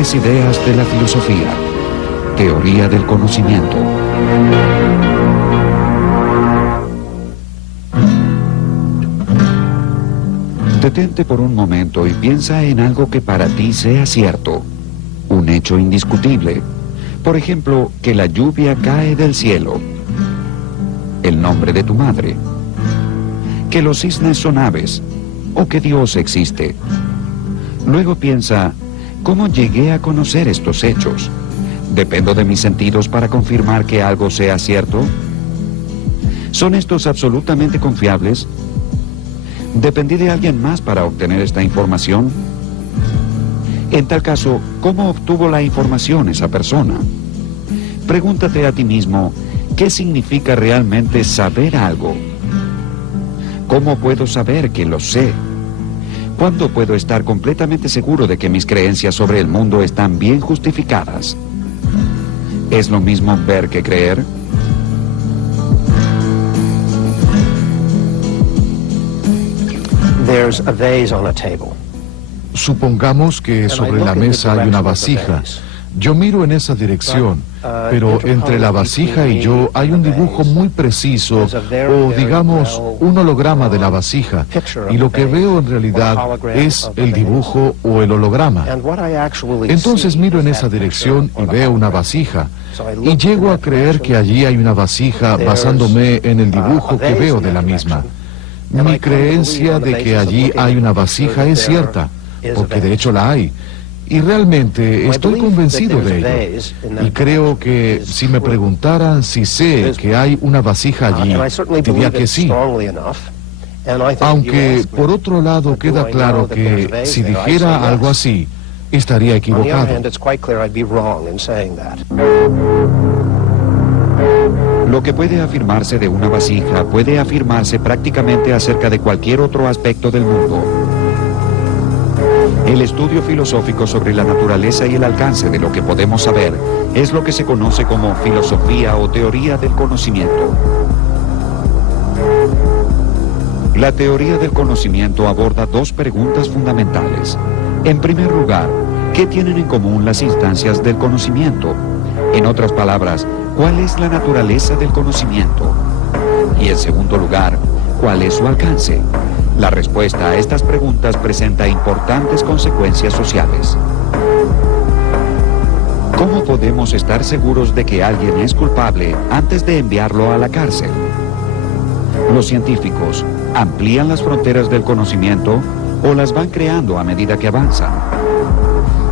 grandes ideas de la filosofía, teoría del conocimiento. Detente por un momento y piensa en algo que para ti sea cierto, un hecho indiscutible. Por ejemplo, que la lluvia cae del cielo, el nombre de tu madre, que los cisnes son aves, o que Dios existe. Luego piensa, ¿cómo llegué a conocer estos hechos? ¿Dependo de mis sentidos para confirmar que algo sea cierto? ¿Son estos absolutamente confiables? ¿Dependí de alguien más para obtener esta información? En tal caso, ¿cómo obtuvo la información esa persona? Pregúntate a ti mismo, ¿qué significa realmente saber algo? ¿Cómo puedo saber que lo sé? ¿Cuándo puedo estar completamente seguro de que mis creencias sobre el mundo están bien justificadas? ¿Es lo mismo ver que creer? There's a vase on a table. Supongamos que sobre la mesa hay una vasija. Yo miro en esa dirección, pero entre la vasija y yo hay un dibujo muy preciso, o digamos, un holograma de la vasija, y lo que veo en realidad es el dibujo o el holograma. Entonces miro en esa dirección y veo una vasija, y llego a creer que allí hay una vasija basándome en el dibujo que veo de la misma. Mi creencia de que allí hay una vasija es cierta, porque de hecho la hay. Y realmente estoy convencido de ello. Y creo que si me preguntaran si sé que hay una vasija allí, diría que sí. Aunque por otro lado queda claro que si dijera algo así, estaría equivocado. Lo que puede afirmarse de una vasija puede afirmarse prácticamente acerca de cualquier otro aspecto del mundo. El estudio filosófico sobre la naturaleza y el alcance de lo que podemos saber es lo que se conoce como filosofía o teoría del conocimiento. La teoría del conocimiento aborda dos preguntas fundamentales. En primer lugar, ¿qué tienen en común las instancias del conocimiento? En otras palabras, ¿cuál es la naturaleza del conocimiento? Y en segundo lugar, ¿cuál es su alcance? La respuesta a estas preguntas presenta importantes consecuencias sociales. ¿Cómo podemos estar seguros de que alguien es culpable antes de enviarlo a la cárcel? ¿Los científicos amplían las fronteras del conocimiento o las van creando a medida que avanzan?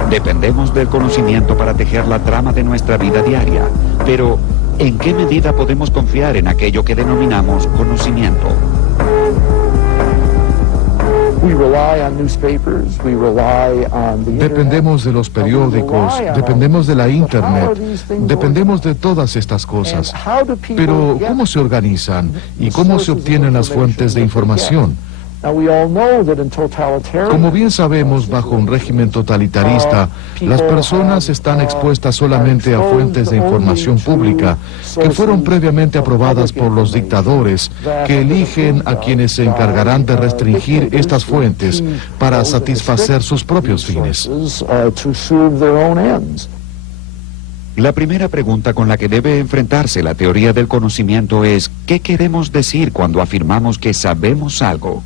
Dependemos del conocimiento para tejer la trama de nuestra vida diaria, pero ¿en qué medida podemos confiar en aquello que denominamos conocimiento? Dependemos de los periódicos, dependemos de la internet, dependemos de todas estas cosas. Pero ¿cómo se organizan y cómo se obtienen las fuentes de información? Como bien sabemos, bajo un régimen totalitarista, las personas están expuestas solamente a fuentes de información pública que fueron previamente aprobadas por los dictadores, que eligen a quienes se encargarán de restringir estas fuentes para satisfacer sus propios fines. La primera pregunta con la que debe enfrentarse la teoría del conocimiento es ¿qué queremos decir cuando afirmamos que sabemos algo?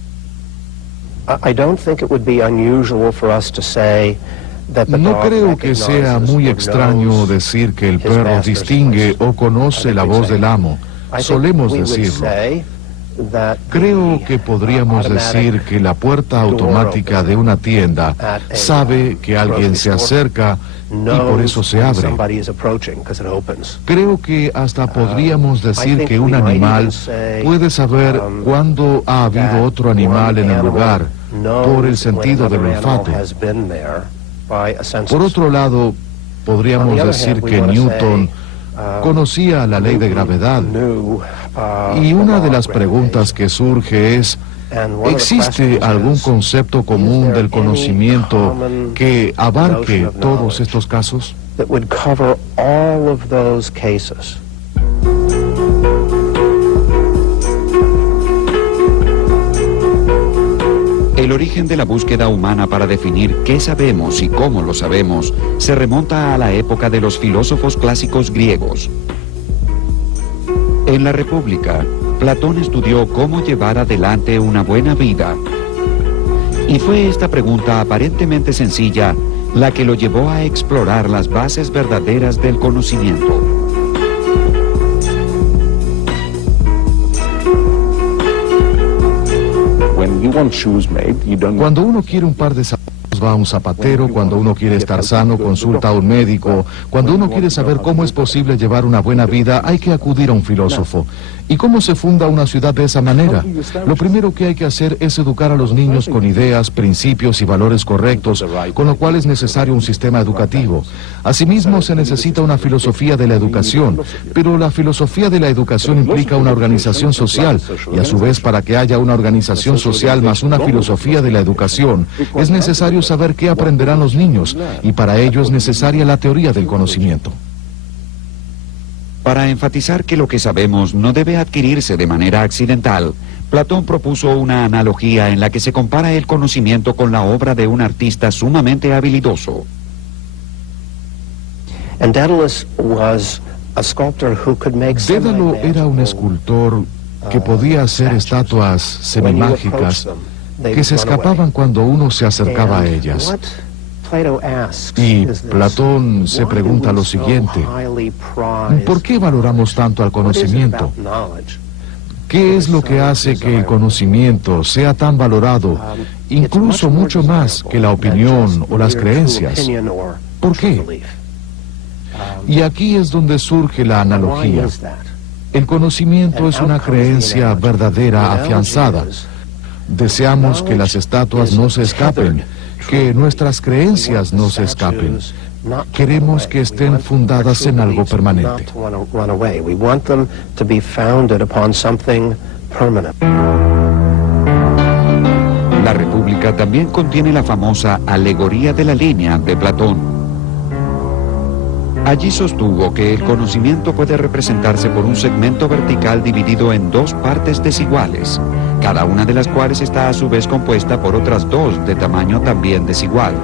No creo que sea muy extraño decir que el perro distingue o conoce la voz del amo. Solemos decirlo. Creo que podríamos decir que la puerta automática de una tienda sabe que alguien se acerca y por eso se abre. Creo que hasta podríamos decir que un animal puede saber cuándo ha habido otro animal en el lugar por el sentido del olfato. Por otro lado, podríamos decir que Newton conocía la ley de gravedad. Y una de las preguntas que surge es, ¿existe algún concepto común del conocimiento que abarque todos estos casos? El origen de la búsqueda humana para definir qué sabemos y cómo lo sabemos se remonta a la época de los filósofos clásicos griegos. En la República, Platón estudió cómo llevar adelante una buena vida. Y fue esta pregunta aparentemente sencilla la que lo llevó a explorar las bases verdaderas del conocimiento. Cuando uno quiere un par de zapatos, va a un zapatero. Cuando uno quiere estar sano, consulta a un médico. Cuando uno quiere saber cómo es posible llevar una buena vida, hay que acudir a un filósofo. ¿Y cómo se funda una ciudad de esa manera? Lo primero que hay que hacer es educar a los niños con ideas, principios y valores correctos, con lo cual es necesario un sistema educativo. Asimismo, se necesita una filosofía de la educación, pero la filosofía de la educación implica una organización social, y a su vez, para que haya una organización social más una filosofía de la educación, es necesario saber qué aprenderán los niños, y para ello es necesaria la teoría del conocimiento. Para enfatizar que lo que sabemos no debe adquirirse de manera accidental, Platón propuso una analogía en la que se compara el conocimiento con la obra de un artista sumamente habilidoso. Dédalo era un escultor que podía hacer estatuas semimágicas que se escapaban cuando uno se acercaba a ellas. Y Platón se pregunta lo siguiente: ¿por qué valoramos tanto al conocimiento? ¿Qué es lo que hace que el conocimiento sea tan valorado, incluso mucho más que la opinión o las creencias? ¿Por qué? Y aquí es donde surge la analogía. El conocimiento es una creencia verdadera, afianzada. Deseamos que las estatuas no se escapen, que nuestras creencias no se escapen. Queremos que estén fundadas en algo permanente. La República también contiene la famosa Alegoría de la Línea de Platón. Allí sostuvo que el conocimiento puede representarse por un segmento vertical dividido en dos partes desiguales, cada una de las cuales está a su vez compuesta por otras dos de tamaño también desigual.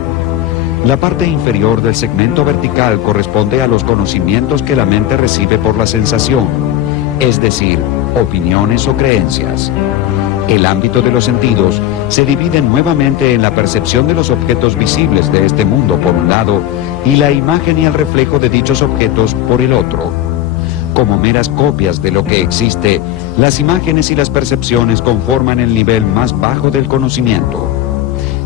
La parte inferior del segmento vertical corresponde a los conocimientos que la mente recibe por la sensación, es decir, opiniones o creencias. El ámbito de los sentidos se divide nuevamente en la percepción de los objetos visibles de este mundo por un lado y la imagen y el reflejo de dichos objetos por el otro. Como meras copias de lo que existe, las imágenes y las percepciones conforman el nivel más bajo del conocimiento.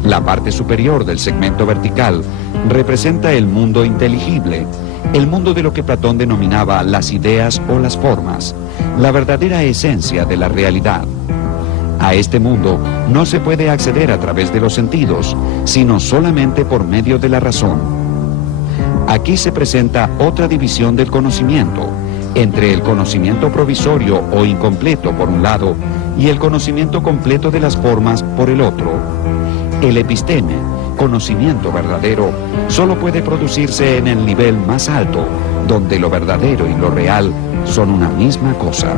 La parte superior del segmento vertical representa el mundo inteligible, el mundo de lo que Platón denominaba las ideas o las formas, la verdadera esencia de la realidad. A este mundo no se puede acceder a través de los sentidos, sino solamente por medio de la razón. Aquí se presenta otra división del conocimiento, entre el conocimiento provisorio o incompleto por un lado y el conocimiento completo de las formas por el otro. El episteme, conocimiento verdadero, solo puede producirse en el nivel más alto, donde lo verdadero y lo real son una misma cosa.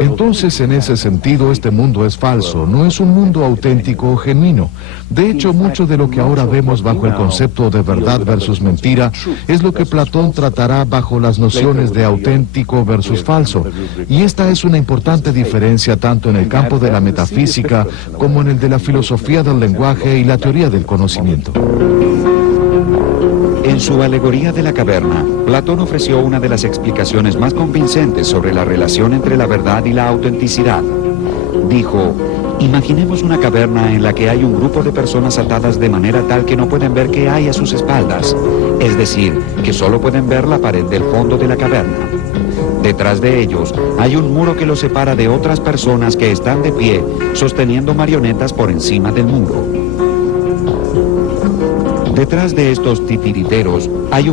Entonces, en ese sentido, este mundo es falso, no es un mundo auténtico o genuino. De hecho, mucho de lo que ahora vemos bajo el concepto de verdad versus mentira es lo que Platón tratará bajo las nociones de auténtico versus falso. Y esta es una importante diferencia tanto en el campo de la metafísica como en el de la filosofía del lenguaje y la teoría del conocimiento. En su Alegoría de la Caverna, Platón ofreció una de las explicaciones más convincentes sobre la relación entre la verdad y la autenticidad. Dijo: imaginemos una caverna en la que hay un grupo de personas atadas de manera tal que no pueden ver qué hay a sus espaldas, es decir, que solo pueden ver la pared del fondo de la caverna. Detrás de ellos hay un muro que los separa de otras personas que están de pie, sosteniendo marionetas por encima del muro. Detrás de estos titiriteros hay un